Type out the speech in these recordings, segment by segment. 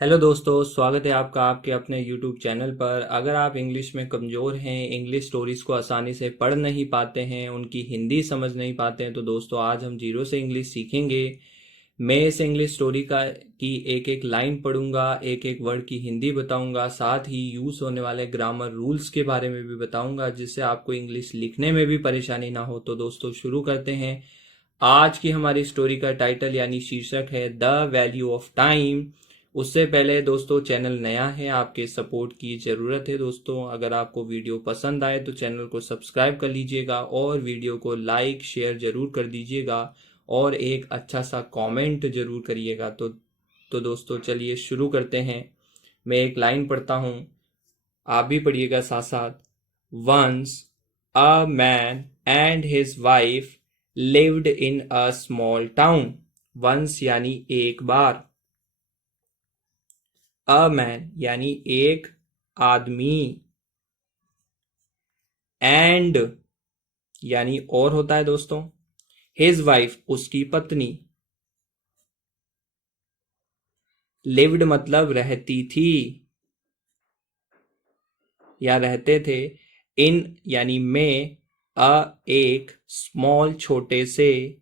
Hello दोस्तों, स्वागत है आपका आपके अपने यूट्यूब चैनल पर। अगर आप इंग्लिश में कमज़ोर हैं, इंग्लिश स्टोरीज़ को आसानी से पढ़ नहीं पाते हैं, उनकी हिंदी समझ नहीं पाते हैं, तो दोस्तों आज हम जीरो से इंग्लिश सीखेंगे। मैं इस इंग्लिश स्टोरी का की एक एक लाइन पढ़ूंगा, एक एक वर्ड की हिंदी बताऊंगा, साथ ही यूज़ होने वाले ग्रामर रूल्स के बारे में भी बताऊंगा, जिससे आपको इंग्लिश लिखने में भी परेशानी ना हो। तो दोस्तों शुरू करते हैं। आज की हमारी स्टोरी का टाइटल यानी शीर्षक है द वैल्यू ऑफ टाइम। उससे पहले दोस्तों, चैनल नया है, आपके सपोर्ट की ज़रूरत है। दोस्तों अगर आपको वीडियो पसंद आए तो चैनल को सब्सक्राइब कर लीजिएगा और वीडियो को लाइक शेयर ज़रूर कर दीजिएगा और एक अच्छा सा कमेंट ज़रूर करिएगा। तो दोस्तों चलिए शुरू करते हैं। मैं एक लाइन पढ़ता हूँ, आप भी पढ़िएगा साथ साथ। Once a man and his wife lived in a small town. Once यानी एक बार, अ मैन यानी एक आदमी, एंड यानी और होता है दोस्तों, हिज वाइफ उसकी पत्नी, लिव्ड मतलब रहती थी या रहते थे, इन यानी में, अ एक, स्मॉल छोटे से,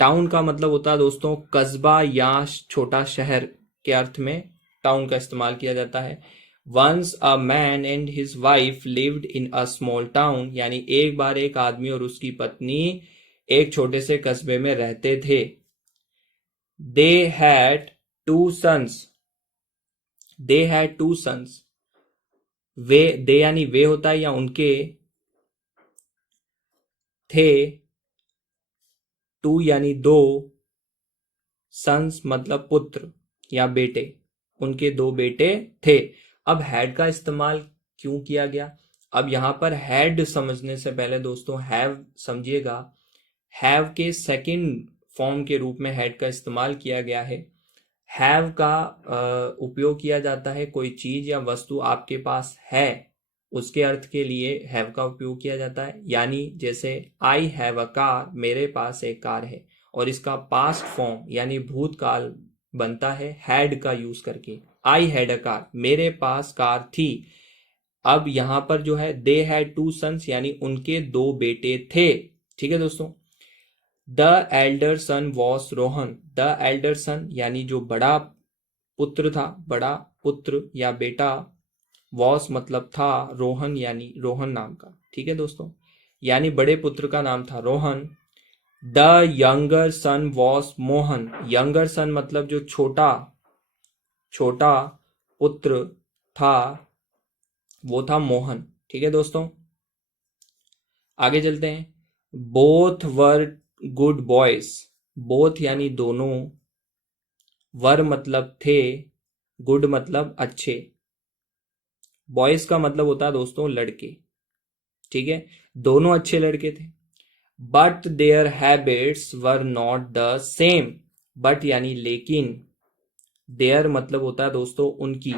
टाउन का मतलब होता है दोस्तों कस्बा या छोटा शहर के अर्थ में टाउन का इस्तेमाल किया जाता है। Once a man and his wife lived in a small town यानी एक बार एक आदमी और उसकी पत्नी एक छोटे से कस्बे में रहते थे। They had two sons. They had two sons. वे, दे यानी वे होता है या उनके, थे, टू यानी दो, सन्स मतलब पुत्र या बेटे, उनके दो बेटे थे। अब हैड का इस्तेमाल क्यों किया गया? अब यहां पर हैड समझने से पहले दोस्तों हैव समझिएगा। हैव के सेकंड फॉर्म के रूप में हैड का इस्तेमाल किया गया है। हैव का उपयोग किया जाता है कोई चीज या वस्तु आपके पास है, उसके अर्थ के लिए हैव का उपयोग किया जाता है। यानी जैसे आई हैव अ कार, मेरे पास एक कार है, और इसका पास्ट फॉर्म यानी भूतकाल बनता है हैड का यूज करके। आई हैड अ कार, मेरे पास कार थी। अब यहां पर जो है दे हैड टू सन्स यानी उनके दो बेटे थे। ठीक है दोस्तों। The elder son was Rohan. The elder son यानी जो बड़ा पुत्र था, बड़ा पुत्र या बेटा, वॉस मतलब था, रोहन यानी रोहन नाम का। ठीक है दोस्तों, यानी बड़े पुत्र का नाम था Rohan. The younger son was Mohan. Younger son मतलब जो छोटा छोटा पुत्र था, वो था मोहन। ठीक है दोस्तों, आगे चलते हैं। Both were good boys. Both यानी दोनों, वर मतलब थे, गुड मतलब अच्छे, बॉयज का मतलब होता है दोस्तों लड़के। ठीक है, दोनों अच्छे लड़के थे। But their habits were not the same. But यानी लेकिन, देयर मतलब होता है दोस्तों उनकी,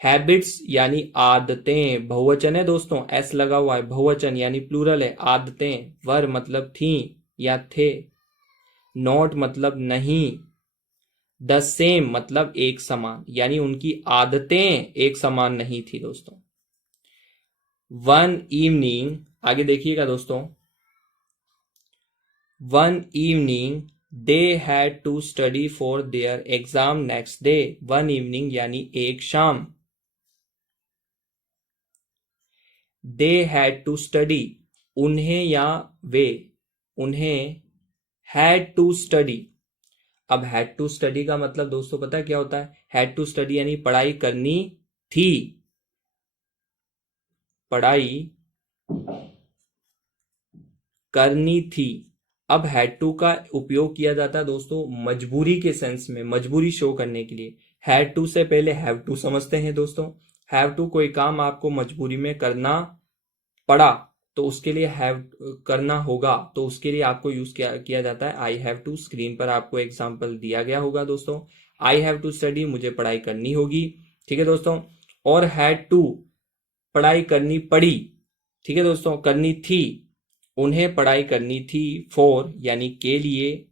हैबिट्स यानी आदतें, बहुवचन है दोस्तों, एस लगा हुआ है, बहुवचन यानी प्लूरल है, आदतें। वर मतलब थी या थे, नॉट मतलब नहीं, द सेम मतलब एक समान, यानी उनकी आदतें एक समान नहीं थी दोस्तों। वन इवनिंग, आगे देखिएगा दोस्तों। One evening they had to study for their exam next day. One evening यानी एक शाम, दे हैड टू स्टडी, उन्हें या वे, उन्हें, हैड टू स्टडी। अब हैड टू स्टडी का मतलब दोस्तों पता है क्या होता है? हैड टू स्टडी यानी पढ़ाई करनी थी, पढ़ाई करनी थी। अब हैड टू का उपयोग किया जाता है दोस्तों मजबूरी के सेंस में, मजबूरी शो करने के लिए। हैड टू से पहले हैव टू समझते हैं दोस्तों। हैव टू कोई काम आपको मजबूरी में करना पड़ा, तो उसके लिए हैव करना होगा, तो उसके लिए आपको यूज किया जाता है आई हैव टू। स्क्रीन पर आपको एग्जाम्पल दिया गया होगा दोस्तों। आई हैव टू स्टडी, मुझे पढ़ाई करनी होगी। ठीक है दोस्तों। और हैड टू, पढ़ाई करनी पड़ी। ठीक है दोस्तों, करनी थी, उन्हें पढ़ाई करनी थी, फॉर यानी के लिए,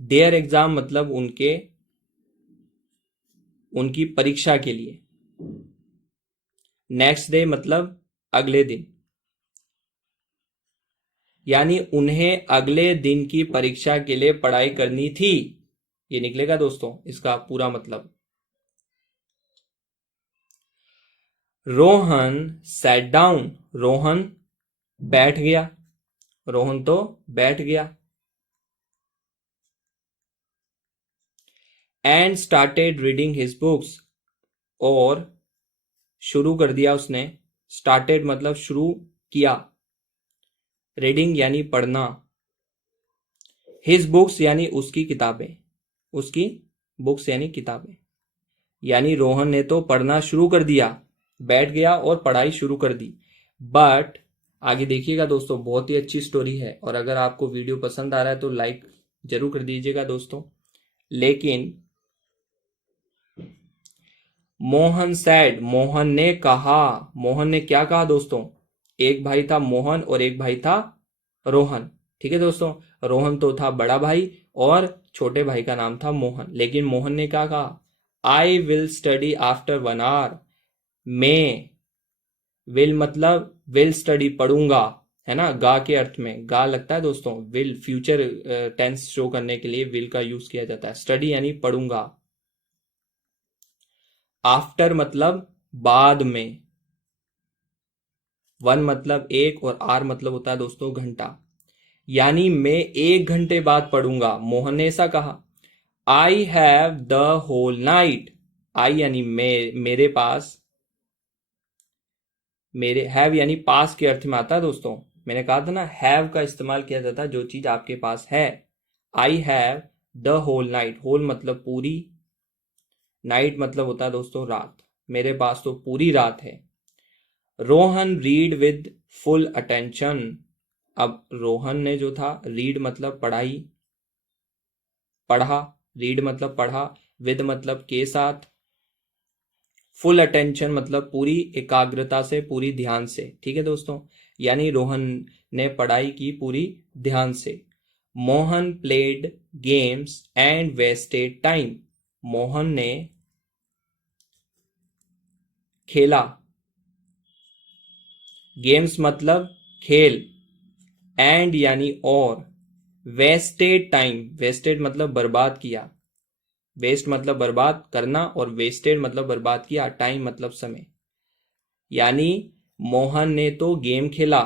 देयर एग्जाम मतलब उनके उनकी परीक्षा के लिए। नेक्स्ट डे मतलब अगले दिन, यानी उन्हें अगले दिन की परीक्षा के लिए पढ़ाई करनी थी। ये निकलेगा दोस्तों इसका पूरा मतलब। रोहन सैट डाउन, रोहन बैठ गया, रोहन तो बैठ गया। And started reading his books, और शुरू कर दिया उसने। स्टार्टेड मतलब शुरू किया, रीडिंग यानी पढ़ना, हिज बुक्स यानी उसकी किताबें, उसकी बुक्स यानी किताबें। यानी रोहन ने तो पढ़ना शुरू कर दिया, बैठ गया और पढ़ाई शुरू कर दी। बट आगे देखिएगा दोस्तों, बहुत ही अच्छी स्टोरी है, और अगर आपको वीडियो पसंद आ रहा है तो लाइक जरूर कर दीजिएगा दोस्तों। लेकिन मोहन सैड, मोहन ने कहा, मोहन ने क्या कहा दोस्तों? एक भाई था मोहन और एक भाई था रोहन। ठीक है दोस्तों, रोहन तो था बड़ा भाई और छोटे भाई का नाम था मोहन। लेकिन मोहन ने क्या कहा? I will study after 1 hour। मैं, विल मतलब विल स्टडी, पढ़ूंगा, है ना, गा के अर्थ में गा लगता है दोस्तों। विल फ्यूचर टेंस शो करने के लिए विल का यूज किया जाता है। स्टडी यानी पढ़ूंगा। आफ्टर मतलब बाद में, 1 मतलब एक और आर मतलब होता है दोस्तों घंटा। यानी मैं 1 घंटे बाद पढ़ूंगा, मोहन ने ऐसा कहा। I have the whole night, I यानी मेरे पास, मेरे, हैव यानी पास के अर्थ में आता है दोस्तों। मैंने कहा था ना, हैव का इस्तेमाल किया जाता है जो चीज आपके पास है। I have the whole night, whole मतलब पूरी, नाइट मतलब होता है दोस्तों रात। मेरे पास तो पूरी रात है। Rohan read with full attention. अब रोहन ने जो था, रीड मतलब पढ़ाई, पढ़ा, रीड मतलब पढ़ा, विद मतलब के साथ, फुल अटेंशन मतलब पूरी एकाग्रता से, पूरी ध्यान से। ठीक है दोस्तों, यानी रोहन ने पढ़ाई की पूरी ध्यान से। Mohan played games and wasted time, Mohan ने खेला, गेम्स मतलब खेल, एंड यानी और, वेस्टेड टाइम, वेस्टेड मतलब बर्बाद किया, वेस्ट मतलब बर्बाद करना और वेस्टेड मतलब बर्बाद किया, टाइम मतलब समय। यानी मोहन ने तो गेम खेला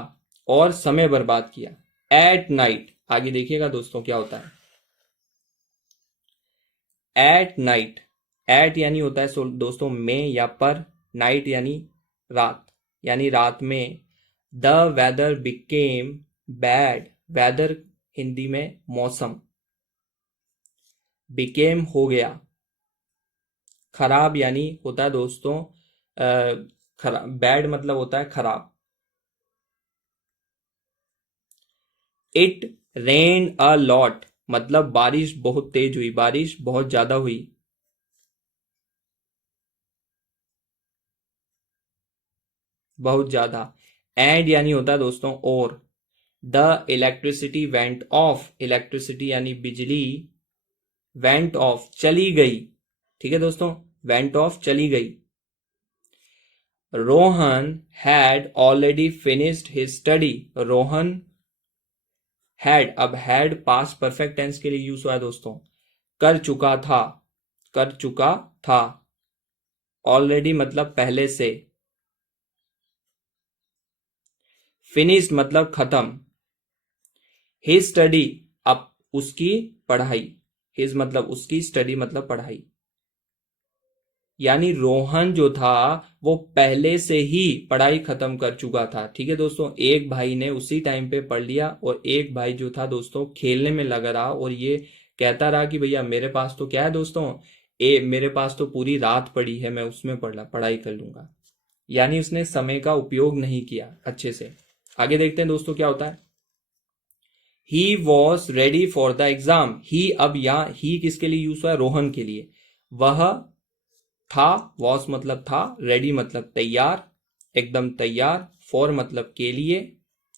और समय बर्बाद किया। एट नाइट, आगे देखिएगा दोस्तों क्या होता है। एट नाइट, एट यानी होता है दोस्तों में या पर, नाइट यानी रात, यानी रात में। The weather became bad, weather Hindi में मौसम, बिकेम हो गया, खराब यानी होता है दोस्तों खराब, बैड मतलब होता है खराब। इट रेन अ लॉट मतलब बारिश बहुत तेज हुई, बारिश बहुत ज्यादा हुई। बहुत ज्यादा। एंड यानी होता है दोस्तों और। The electricity went of, electricity यानी बिजली, वेंट ऑफ चली गई। ठीक है दोस्तों, वेंट ऑफ चली गई। Rohan had already finished his study, Rohan had, अब हैड पास्ट परफेक्ट टेंस के लिए यूज हुआ है दोस्तों। कर चुका था, कर चुका था। ऑलरेडी मतलब पहले से। फिनिश्ड मतलब खत्म। हिज स्टडी, अब उसकी पढ़ाई, हिज मतलब उसकी, स्टडी मतलब पढ़ाई। यानी रोहन जो था वो पहले से ही पढ़ाई खत्म कर चुका था। ठीक है दोस्तों, एक भाई ने उसी टाइम पे पढ़ लिया और एक भाई जो था दोस्तों खेलने में लगा रहा और ये कहता रहा कि भैया मेरे पास तो क्या है दोस्तों, मेरे पास तो पूरी रात पड़ी है, मैं उसमें पढ़ाई कर लूंगा। यानी उसने समय का उपयोग नहीं किया अच्छे से। आगे देखते हैं दोस्तों क्या होता है। He was ready for the exam, he, अब यहां ही किसके लिए यूज हुआ है? रोहन के लिए। वह था, वॉज मतलब था, रेडी मतलब तैयार, एकदम तैयार, फॉर मतलब के लिए।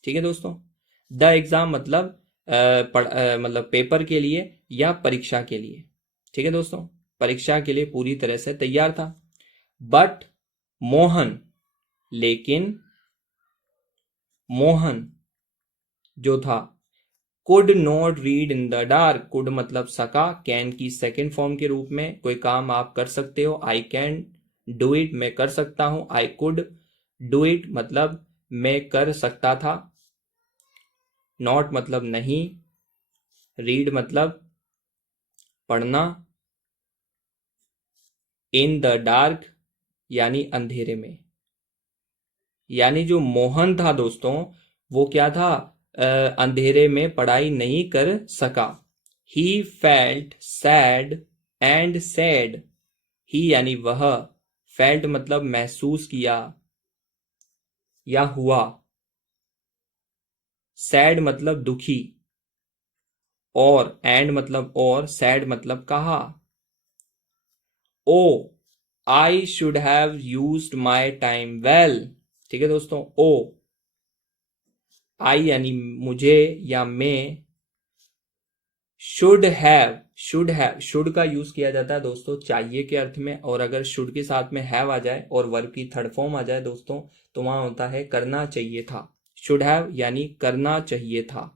ठीक है दोस्तों, द एग्जाम मतलब मतलब पेपर के लिए या परीक्षा के लिए। ठीक है दोस्तों, परीक्षा के लिए पूरी तरह से तैयार था। बट मोहन, लेकिन मोहन जो था, could not read in the dark. Could मतलब सका, कैन की सेकेंड फॉर्म के रूप में कोई काम आप कर सकते हो। आई कैन डू इट, मैं कर सकता हूं। आई कुड डू इट मतलब मैं कर सकता था। नॉट मतलब नहीं। रीड मतलब पढ़ना। इन द डार्क यानी अंधेरे में। यानी जो मोहन था दोस्तों, वो क्या था, अंधेरे में पढ़ाई नहीं कर सका। He felt sad and sad. He यानी वह, फेल्ट मतलब महसूस किया या हुआ, सैड मतलब दुखी, और एंड मतलब और, सैड मतलब कहा। Oh I should have used my time well. ठीक है दोस्तों, ओ आई यानी मुझे या मैं, शुड का यूज किया जाता है दोस्तों चाहिए के अर्थ में, और अगर शुड के साथ में हैव आ जाए और वर्ब की थर्ड फॉर्म आ जाए दोस्तों, तो वहां होता है करना चाहिए था। शुड हैव यानी करना चाहिए था।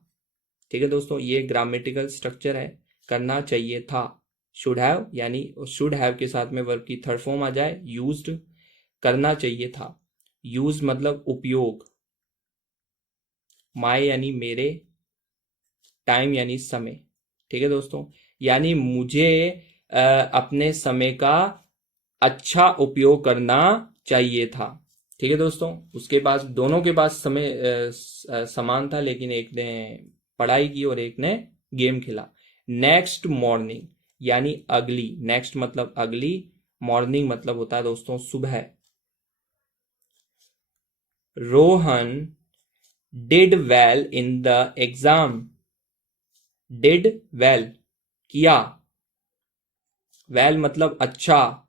ठीक है दोस्तों, ये ग्रामेटिकल स्ट्रक्चर है, करना चाहिए था। शुड हैव यानी शुड हैव के साथ में वर्ब की थर्ड फॉर्म आ जाए, यूज्ड, करना चाहिए था। यूज मतलब उपयोग, माय यानी मेरे, टाइम यानी समय। ठीक है दोस्तों, यानी मुझे अपने समय का अच्छा उपयोग करना चाहिए था। ठीक है दोस्तों, उसके पास, दोनों के पास समय समान था, लेकिन एक ने पढ़ाई की और एक ने गेम खेला। नेक्स्ट मॉर्निंग यानी अगली, नेक्स्ट मतलब अगली, मॉर्निंग मतलब होता है दोस्तों सुबह। Rohan did well in the exam. Did well किया, वेल मतलब अच्छा,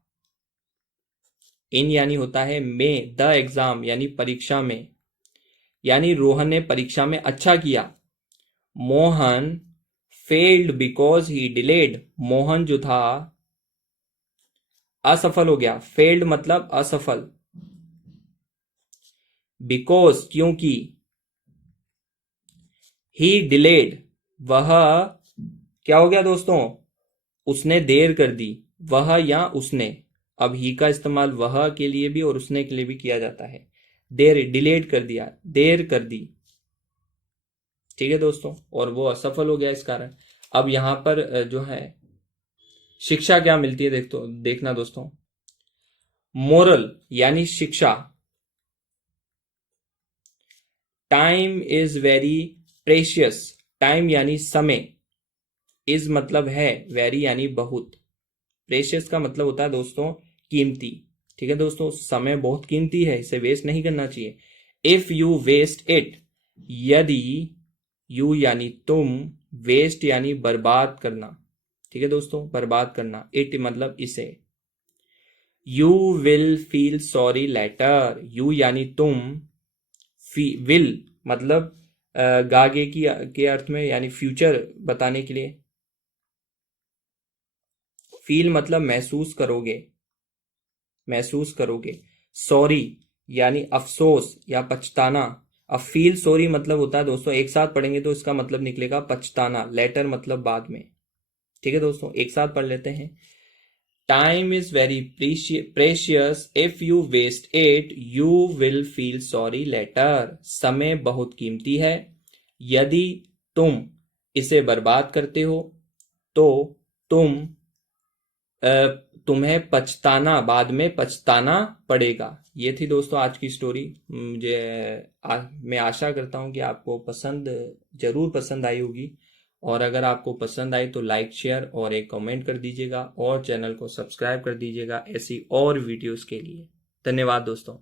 इन यानी होता है में, द एग्जाम यानी परीक्षा में, यानी रोहन ने परीक्षा में अच्छा किया। Mohan failed because he delayed. Mohan जो था असफल हो गया, फेल्ड मतलब असफल, बिकॉज क्योंकि, ही डिलेड वह क्या हो गया दोस्तों, उसने देर कर दी। वह या उसने, अब ही का इस्तेमाल वह के लिए भी और उसने के लिए भी किया जाता है। देर, डिलेड कर दिया, देर कर दी। ठीक है दोस्तों, और वो असफल हो गया इस कारण। अब यहां पर जो है शिक्षा क्या मिलती है देखना दोस्तों। मोरल यानी शिक्षा। Time is very precious. Time यानी समय, इज मतलब है, वेरी यानी बहुत, प्रेशियस का मतलब होता है दोस्तों कीमती। ठीक है दोस्तों, समय बहुत कीमती है, इसे वेस्ट नहीं करना चाहिए। इफ यू वेस्ट इट, यदि, यू यानी तुम, वेस्ट यानी बर्बाद करना। ठीक है दोस्तों, बर्बाद करना, इट मतलब इसे। You will feel sorry later. You यानी तुम, विल मतलब गागे की के अर्थ में, यानी फ्यूचर बताने के लिए। फील मतलब महसूस करोगे, महसूस करोगे। सॉरी यानी अफसोस या पछताना। अब फील सॉरी मतलब होता है दोस्तों, एक साथ पढ़ेंगे तो इसका मतलब निकलेगा पछताना। लेटर मतलब बाद में। ठीक है दोस्तों, एक साथ पढ़ लेते हैं। Time is very precious, if you waste it you will feel sorry later. समय बहुत कीमती है, यदि तुम इसे बर्बाद करते हो तो तुम तुम्हें पछताना, बाद में पछताना पड़ेगा। ये थी दोस्तों आज की स्टोरी। मैं आशा करता हूँ कि आपको जरूर पसंद आई होगी, और अगर आपको पसंद आई तो लाइक, शेयर और एक कमेंट कर दीजिएगा, और चैनल को सब्सक्राइब कर दीजिएगा ऐसी और वीडियोस के लिए। धन्यवाद दोस्तों।